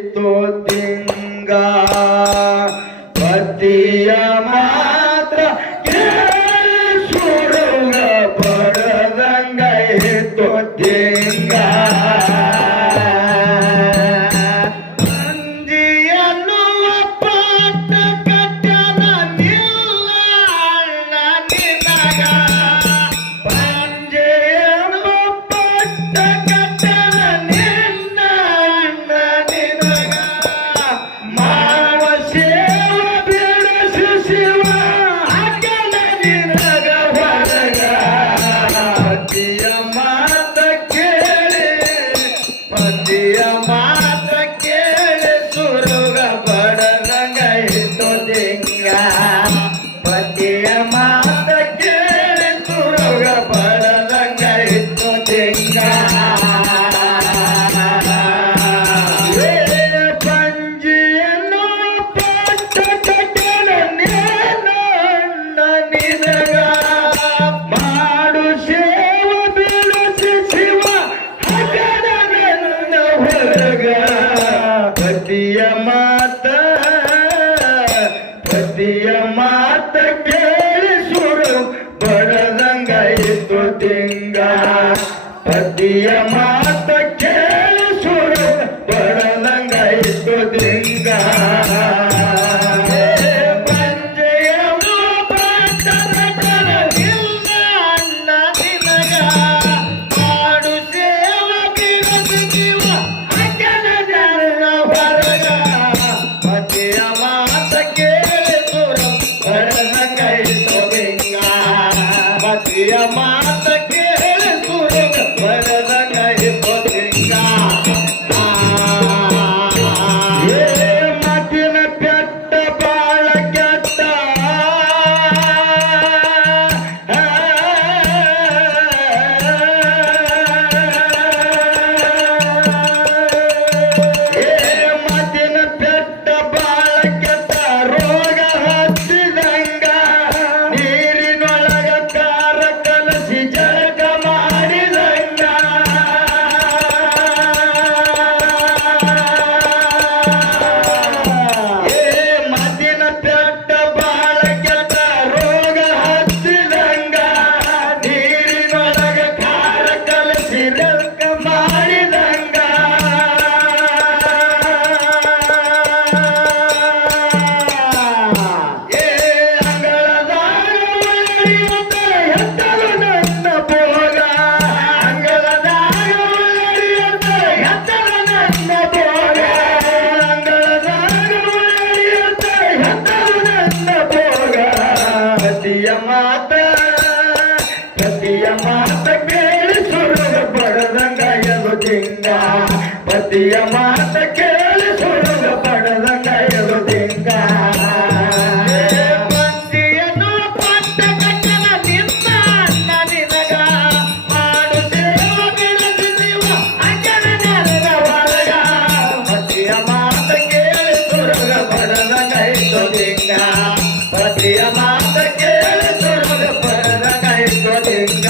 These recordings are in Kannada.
ತಿಂಗ ಪತಿಯ ಮಾತ್ರ ಸುರುಗ ಪಡದಂಗಾಯಿತು ತಿಂಗ ಪತಿಯ ಮಾತ ಕೇಳಿ ಸುರು ಬಡದಂಗಾಯಿತು ತಿಂಗ ಪತಿಯ ಮಾತ ಕೇಳಿ ಸುರು ಬಡದಂಗಾಯಿತು ತಿಂಗ ಪತಿಯ ಮಾತ ಕೇಳಿ ಸುರುಗ ಪಡದಂಗಾಯಿತು ತಿಂಗ ಪತಿಯನ್ನು ಪಟ್ಟ ಕಟ್ಟನ ನಿನ್ನ ಅಣ್ಣ ನಿನಗ ಮಾಡು ಸೇವ ಬಿಡಿಸಿವ ಅಂಜನ ನೆಲದ ಒಳಗ ಪತಿಯ ಮಾತ ಕೇಳಿ ಸುರುಗ ಪಡದಂಗಾಯಿತು ತಿಂಗ ಪತಿಯ ಮಾತ ಕೇಳಿ ಸುರುಗ ಪಡದಂಗಾಯಿತು ತಿಂಗ ಪತಿಯ ಮಾತ ಕೇಳಿ ಸುರುಗ ಪಡದಂಗಾಯಿತು ತಿಂಗ ಪತಿಯ ಮಾತ ಕೇಳಿ ಸುರುಗ ಪಡದಂಗಾಯಿತು ತಿಂಗ ಪತಿಯನ್ನು ಪಟ್ಟ ಕಟ್ಟನ ನಿನ್ನ ಅಣ್ಣ ನಿನಗ ಮಾಡು ಸೇವ ಬಿಡಿಸಿವ ಅಂಜನ ನೆಲದ ಒಳಗ ಪತಿಯ ಮಾತ ಕೇಳಿ ಸುರುಗ ಪಡದಂಗಾಯಿತು ತಿಂಗ ಪತಿಯ ಮಾತ ಕೇಳಿ ಸುರುಗ ಪಡದಂಗಾಯಿತು ತಿಂಗ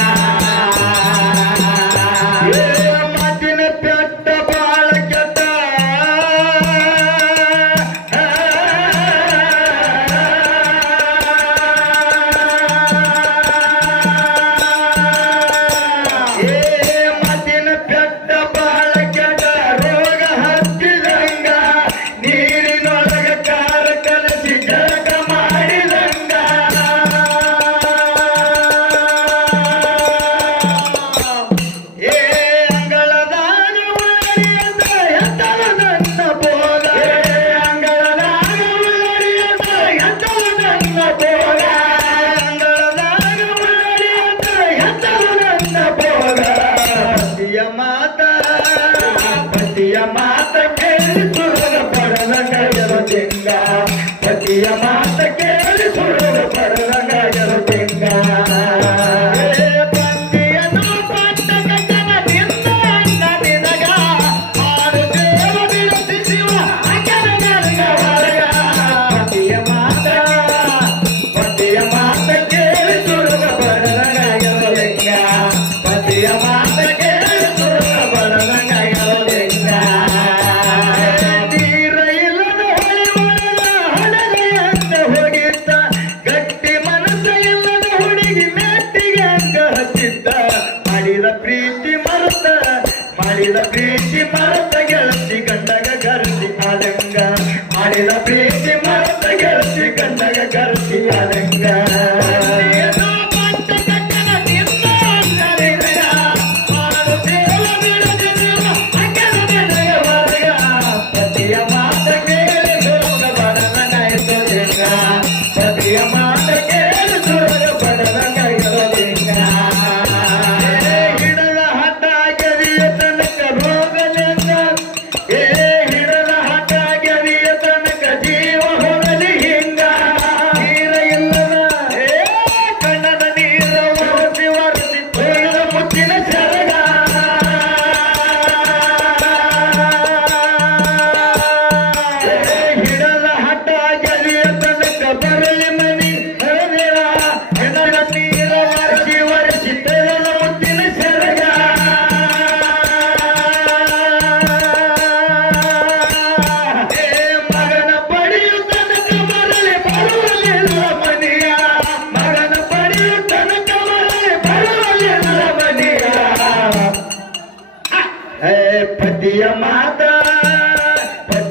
ಪ್ರೀತಿ ಮರೆತ ಮಾಡಿದ ಪ್ರೀತಿ ಮರೆತ ಗೆಳತಿ ಗಂಡಗ ಗರ್ತಿ ಆದಂಗ ಮಾಡಿದ ಪ್ರೀತಿ ಮರೆತ ಗೆಳತಿ ಗಂಡಗ ಗರ್ತಿ ಆದಂಗ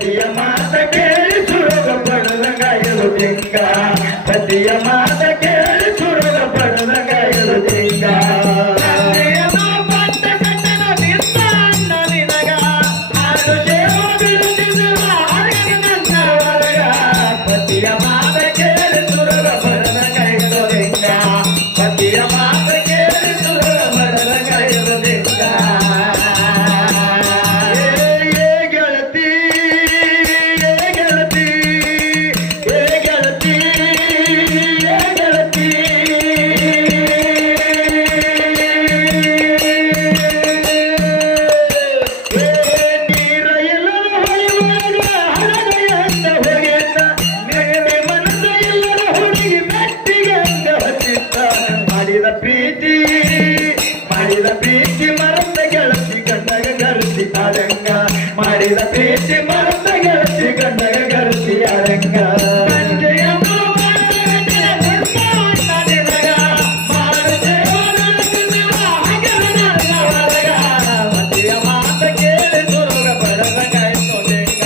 ಪತಿಯ ಮಾತ ಕೇಳಿ ಸುರಗ ಪಡೆದಂಗಾಯಲು ದಿಂಗ ಪತಿಯ ಮಾತ ಕೇಳಿ ಸುರಗ ಪಡೆದಂಗಾಯಲು ದಿಂಗ ಪತಿಯ ಮಾತ ಕೇಳಿ ಸುರಗ ಪಡೆದಂಗಾಯಲು ದಿಂಗ ಪತಿಯ ಮಾತ ಕೇಳಿ ಸುರಗ ಪಡೆದಂಗಾಯಲು ದಿಂಗ ಮಾಡಿದ ಪ್ರೀತಿ ಮರೆತ ಗೆಳತಿ ಗಂಡಗ ಗರ್ತಿ ಆದಂಗ ಮಾಡಿದ ಪ್ರೀತಿ ಮರೆತ ಗೆಳತಿ ಗಂಡಗ ಗರ್ತಿ ಆದಂಗ ಪತಿಯ ಮಾತ ಕೇಳಿ ಸುರಗ ಪಡೆದಂಗಾಯ್ತು ಲಿಂಗ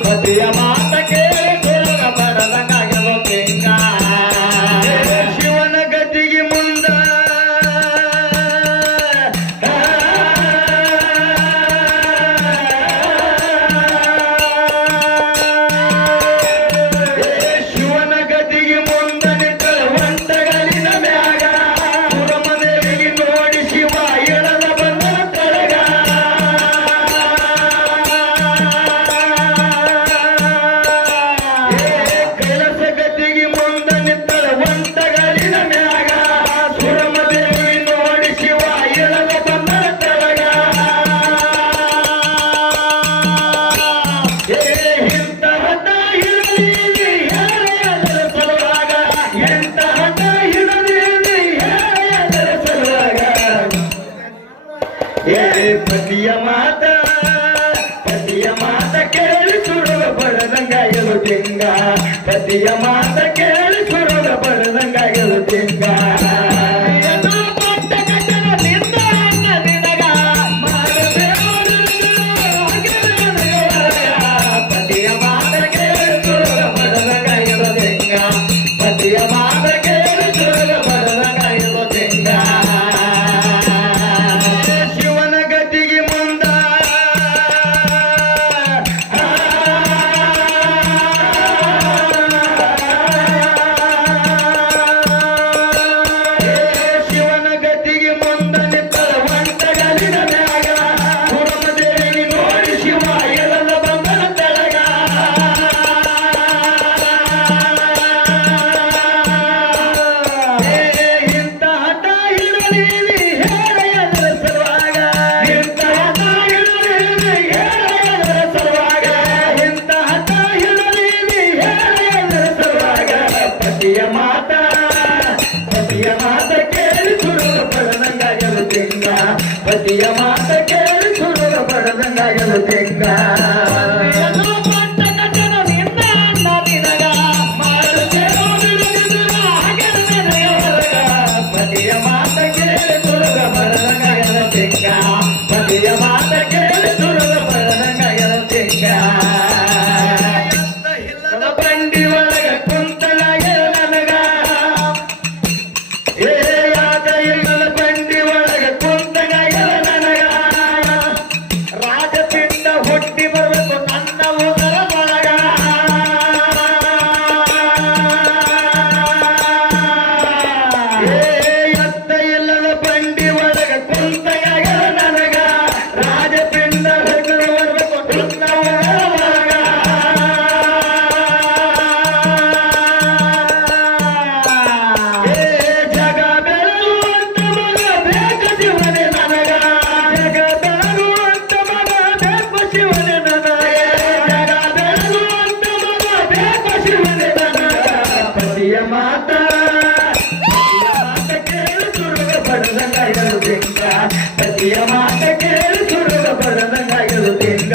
ಪತಿಯ ಮಾತ ಕೇಳಿ ಸುರಗ ಪಡೆದಂಗಾಗ್ಯೋ ಲಿಂಗ ಶಿವನ ಗತಿಗೆ ಮುಂದ ಪತಿಯ ಮಾತ ಕೇಳಿ ಸುರಗ ಪಡೆದಂಗಾಯಲು ದಿಂಗ ಪತಿಯ ಮಾತ ಕೇಳಿ ಸುರಗ ಪಡೆದಂಗಾಯಲು ದಿಂಗ ಪತಿಯ ಮಾತ ಕೇಳಿ ಸುರಗ ಪಡೆದಂಗಾಯಲು ದಿಂಗ ಪತಿಯ ಮಾತ ಕೇಳಿ ಸುರಗ ಪಡೆದಂಗಾಯಲು ದಿಂಗ ಪತಿಯ ಮಾತ ಕೇಳಿ ಸುರಗ ಪಡೆದಂಗಾಗಲು ದಿಂಗ ಪತಿಯ ಮಾತ ಕೇಳಿ ಸುರಗ ಪಡೆದಂಗಾಗಲು ದಿಂಗ ಮಾತ ಕೇಳಿ ಸುರದ ಬಡದಂಗಾಗಿರು ತಿಂಗ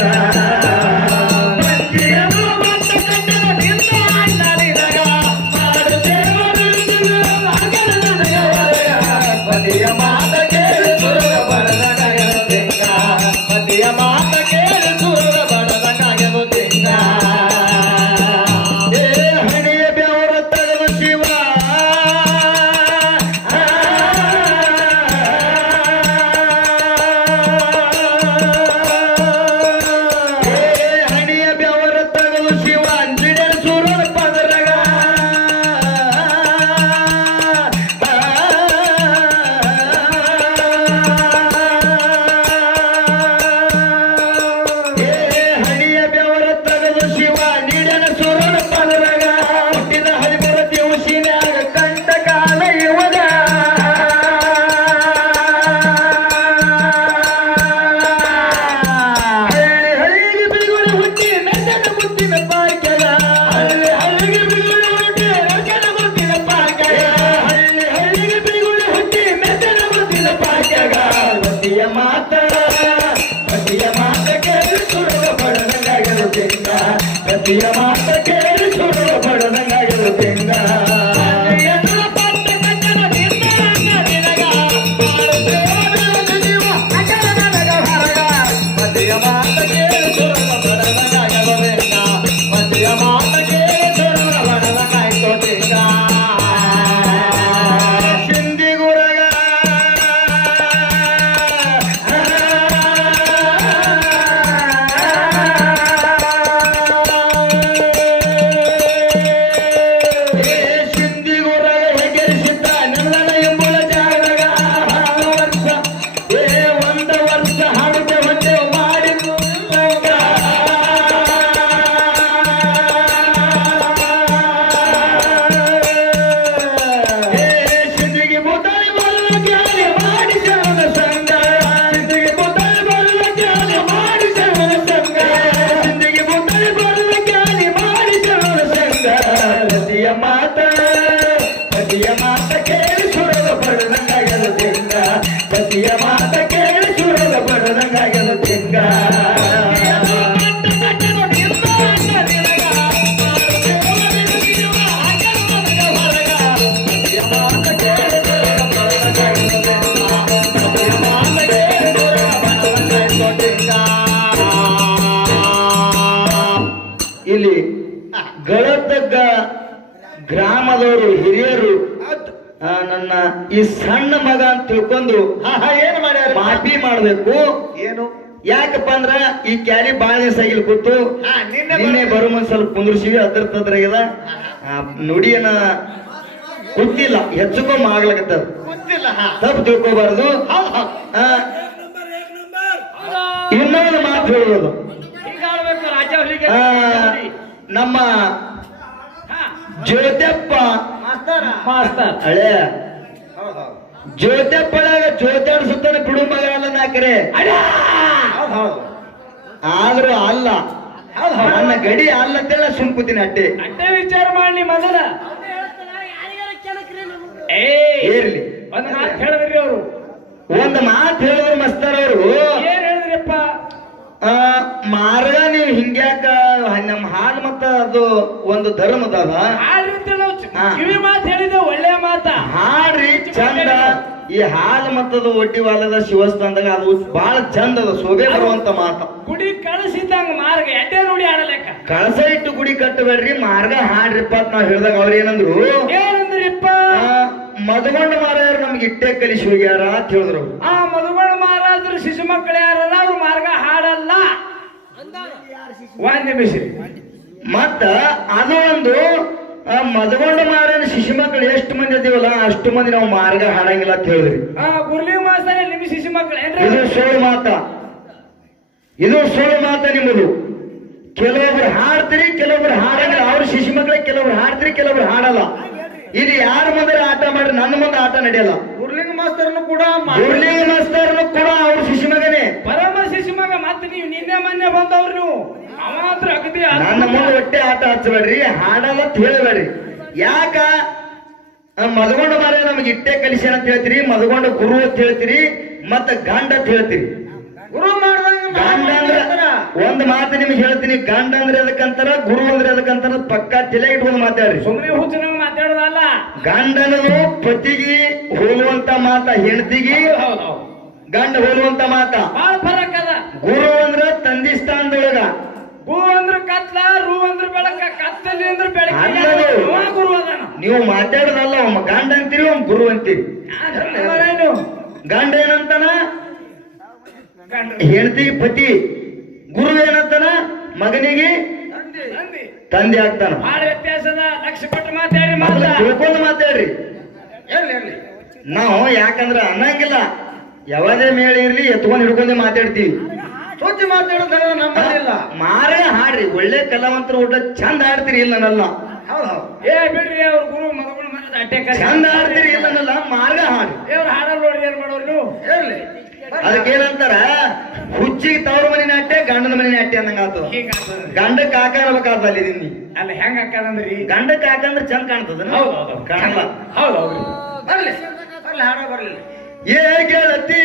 ಪತಿಯ ಮಾತ ಕೇಳಿ ಸುರದ ಬಡದಂಗಾಗಿರು ತಿಂಗ ಪತಿಯ ಮಾತ ಕೇಳಿ ಸುರದ ಬಡದಂಗಾಗಿರು ತಿಂಗ ಇಲ್ಲಿ ಗಳತಗ್ಗ ಗ್ರಾಮದವರು ಹಿರಿಯರು ನನ್ನ ಈ ಸಣ್ಣ ಮಗ ಅಂತ ತಿಳ್ಕೊಂಡು ಏನು ಮಾಡ್ಯಾರ? ಮಾಫಿ ಮಾಡ್ಬೇಕು. ಏನು ಯಾಕಪ್ಪ ಅಂದ್ರ ಈ ಕ್ಯಾಲಿ ಬಾಳ ದಿವಸ ಆಗಿಲ್ ಕೂತು ನಿನ್ನೆ ಬರೋ ಮುಂದ್ ಸ್ವಲ್ಪ ಕುಂದ್ರಿಸಿವಿ ಅದ್ರದ್ರಾಗಿಲ್ಲ ನುಡಿಯನ್ನ ಗೊತ್ತಿಲ್ಲ ಹೆಚ್ಚುಕೊ ಆಗ್ಲಕತ್ತದ ಗೊತ್ತಿಲ್ಲ. ತಪ್ಪು ತಿಳ್ಕೋಬಾರದು. ಇನ್ನೊಂದು ಮಾತು ಹೇಳ್ಬೋದು. ನಮ್ಮ ಜ್ಯೋತ್ಯಪ್ಪ ಮಾಸ್ತರ್ ಹಳೆ ಜ್ಯೋತ್ಯಪ್ಪಳಾಗ ಜ್ಯೋತ್ಯಾಡ್ಸುತ್ತಾನೆ ಬಿಡು ಮಗ ಅಲ್ಲ ನಾಕರೆ ಆದ್ರೂ ಅಲ್ಲ ನನ್ನ ಗಡಿ ಅಲ್ಲ ಅಂತೇಳ ಸುಮ್ಕೂತೀನಿ ಅಟ್ಟೆ ವಿಚಾರ ಮಾಡಿ ಮೊದಲ ಇರ್ಲಿ ಒಂದ್ ಮಾತು ಹೇಳಿದ್ರಿ ಅವರು ಒಂದ್ ಮಾತು ಹೇಳಿದ್ರು ಮಸ್ತಾರ್ ಅವರು ಏನ್ ಹೇಳಿದ್ರಿಪ್ಪ ಮಾರ್ಗ ನೀವು ಹಿಂಗ್ಯಾಕ ನಮ್ಮ ಹಾಡು ಮತ್ತ ಅದು ಒಂದು ಧರ್ಮದ ಕಿವಿ ಮಾತು ಹೇಳಿದ ಒಳ್ಳೆ ಮಾತ ಹಾಡ್ರಿ ಚಂದ. ಈ ಹಾಲು ಮತ್ತದು ಒಡ್ಡಿ ವಾಲದ ಶಿವಸ್ಥಾನದಾಗ ಅದು ಬಹಳ ಚಂದ ಅದ ಶೋಭೆ ಬರುವಂತ ಮಾತ. ಗುಡಿ ಕಳಿಸಿದಂಗ ಮಾರ್ಗ ಎಡ್ಡೆ ನೋಡಿ ಆಡಲೆಕ್ಕ ಕಳಸ ಇಟ್ಟು ಗುಡಿ ಕಟ್ಟಬೇಡ್ರಿ ಮಾರ್ಗ ಹಾಡ್ರಿಪ್ಪ ಅಂತ ನಾವ್ ಹೇಳಿದಾಗ ಅವ್ರ ಏನಂದ್ರು ಮದಗೊಂಡ ಮಾರಾಯರು ನಮ್ಗೆ ಇಟ್ಟೆ ಕಲಿಸಿ ಹೋಗ್ಯಾರ ಅಂತ ಹೇಳಿದ್ರು. ಮದಗೊಂಡ ಮಾರಾದ್ರು ಶಿಶು ಮಕ್ಕಳು ಯಾರಲ್ಲ ಅವ್ರು ಮಾರ್ಗ ಹಾಡಲ್ಲ. ಒಂದ್ ನಿಮಿಷ ಮತ್ತ ಅದು ಒಂದು ಮದಗೊಂಡ ಮಾರನ ಶಿಶು ಮಕ್ಕಳು ಎಷ್ಟು ಮಂದಿ ಅದೀವಲ್ಲ ಅಷ್ಟು ಮಂದಿ ನಾವು ಮಾರ್ಗ ಹಾಡಂಗಿಲ್ಲ ಅಂತ ಹೇಳಿದ್ರಿ. ಗುರ್ಲಿ ಮಾಸ್ತರ ನಿಮ್ ಶಿಶು ಮಕ್ಕಳು ಇದು ಸುಳ್ಳು ಮಾತ, ಇದು ಸುಳ್ಳು ಮಾತ ನಿಮ್ಮದು. ಕೆಲವೊಬ್ರು ಹಾಡ್ತೀರಿ ಕೆಲವೊಬ್ರು ಹಾಡಂಗಿಲ್ಲ. ಅವ್ರ ಶಿಶು ಮಕ್ಕಳಿಗೆ ಕೆಲವೊಬ್ರು ಹಾಡ್ತೀರಿ ಕೆಲವೊಬ್ರು ಹಾಡಲ್ಲ. ಇದು ಯಾರ ಮುಂದೆ ಆಟ ಮಾಡ್ರಿ ನನ್ನ ಮುಂದೆ ಆಟ ನಡೆಯಲ್ಲ. ಗುರ್ಲಿಂಗ ಮಾಸ್ತರ್ನು ಕೂಡ ಗುರ್ಲಿಂಗ ಮಾಸ್ತರ್ನು ಕೂಡ ಅವ್ರ ಶಿಶು ಮಗನೇ ಪರಮ ಶಿಶು ಮಗ. ಮತ್ತೆ ನೀವು ನಿನ್ನೆ ಮೊನ್ನೆ ಬಂದವ್ರು ನೀವು ಅವಾತ್ರ ಅಗದಿ ನನ್ನ ಮುಂದೆ ಒಟ್ಟೆ ಆಟ ಹಚ್ಚಬೇಡ್ರಿ ಹಾಡಲ್ಲ ಅಂತ ಹೇಳಬೇಡ್ರಿ. ಯಾಕ ಮದಗೊಂಡ ಮಾರ ನಮ್ಗೆ ಇಟ್ಟೆ ಕಲಿಸ್ಯಾನ ಅಂತ ಹೇಳ್ತೀರಿ, ಮದಗೊಂಡ ಗುರು ಅಂತ ಹೇಳ್ತೀರಿ, ಮತ್ತ ಗಂಡ ಅಂತ ಹೇಳ್ತೀರಿ. ಗುರು ಮಾಡ್ದಂಗ ಗಂಡ ಅಂದ್ರೆ ಒಂದ್ ಮಾತು ನಿಮ್ಗೆ ಹೇಳ್ತೀನಿ, ಗಂಡ ಅಂದ್ರೆ ಅದಕ್ಕಂತಾರ, ಗುರು ಅಂದ್ರೆ ಅದಕ್ಕಂತಾರ, ಪಕ್ಕ ತಲೆ ಇಟ್ಕೊಂಡು ಮಾತಾಡ್ರಿ. ಸುಮ್ಮನೆ ಹುಚ್ಚು ಮಾತಾಡೋದಲ್ಲ. ಗಂಡನನು ಪತಿಗೆ ಹೋಲುವಂತ ಮಾತ, ಹೆಂಡತಿಗೆ ಹೌದೌದು, ಗಂಡ ಹೋಲುವಂತ ಮಾತ. ಬಾಳ ಫರಕ್ ಅದ. ಗುರು ಅಂದ್ರ ತಂದಿ ಸ್ಥಾನದೊಳಗ, ಗು ಅಂದ್ರ ಕತ್ಲ, ರು ಅಂದ್ರ ಬೆಳಕ, ಕತ್ತಲಿ ಅಂದ್ರ ಬೆಳಕ. ಅಲ್ಲದು. ಗುರು ಅದಾನ. ನೀವು ಮಾತಾಡೋದಲ್ಲ, ಒಮ್ಮ ಗಂಡ ಅಂತೀರಿ, ಒಮ್ಮ ಗುರು ಅಂತೀರಿ. ಏನು ಗಂಡ ಏನಂತಾನ? ಗಂಡ ಹೆಂಡತಿಗೆ ಪತಿ. ಗುರು ಏನಂತಾನ? ಮಗನಿಗೆ ನಂದಿ. ತಂದೆ ಆಗ್ತಾನ. ಬಾಳ ವ್ಯತ್ಯಾಸ ಅದ. ಲಕ್ಷ ಕೊಟ್ಟು ಮಾತಾಡಿ ಮೊದಲು ಮಾತ. ತಿಳ್ಕೊಂಡು ಮಾತಾಡ್ರಿ. ಎಲ್ಲಿ ನಾವು ಯಾಕಂದ್ರ ಅನ್ನಂಗಿಲ್ಲ, ಯಾವದೇ ಮೇಳ ಇರ್ಲಿ ಎತ್ಕೊಂಡ್ ಹಿಡ್ಕೊಂಡೆ ಮಾತಾಡ್ತೀವಿ. ಸ್ವಚ್ಛ ಮಾತಾಡೋದ್ರ ನಮ್ಮಲ್ಲಿಲ್ಲ. ಮಾರೇ ಹಾಡ್ರಿ, ಒಳ್ಳೆ ಕಲಾವಂತರು ಊಟ ಚಂದ ಆಡ್ತೀರಿ, ಇಲ್ಲ ನಲ್ಲ. ಹೌದು ಹೌದು. ಏ ಬಿಡ್ರಿ, ಅವ್ರ ಗುರು ಮಗನ ಮನೆ ಅಟ್ಟೆ ಚಂದ ಆಡ್ತೀರಿ, ಇಲ್ಲ ನಲ್ಲ, ಮಾರ್ಗ ಹಾಡ್ರಿ. ಇವ್ರ ಹಾಡಲ್ ನೋಡಿ ಏನ್ ಮಾಡೋರು ನೀವು? ಎಲ್ಲಿ ಅದಕ್ಕೇನಂತಾರ, ಹುಚ್ಚಿಗೆ ತವ್ರ ಮನೆ ನಾಟ್ಯ, ಗಂಡನ ಮನೆ ನಾಟ್ಯ ಅನ್ನಂಗ ಆತದ. ಹಿಂಗ ಆಗ್ತದ್ರಿ. ಗಂಡಕ್ಕೆ ಹಾಕಬೇಕಾದ ಅಲ್ಲಿ ಇದೀನಿ. ಅಲ್ಲ ಹೆಂಗ ಹಾಕದಂದ್ರಿ? ಗಂಡಕ್ಕೆ ಹಾಕಂದ್ರೆ ಚಂದ ಕಾಣ್ತದ. ಹೌದು ಕಾಣಲ್ಲ. ಹೌದು. ಬರ್ಲಿ ಬರ್ಲಿ ಹಾಡೋ ಬರ್ಲಿ. ಏ ಗೆಳತಿ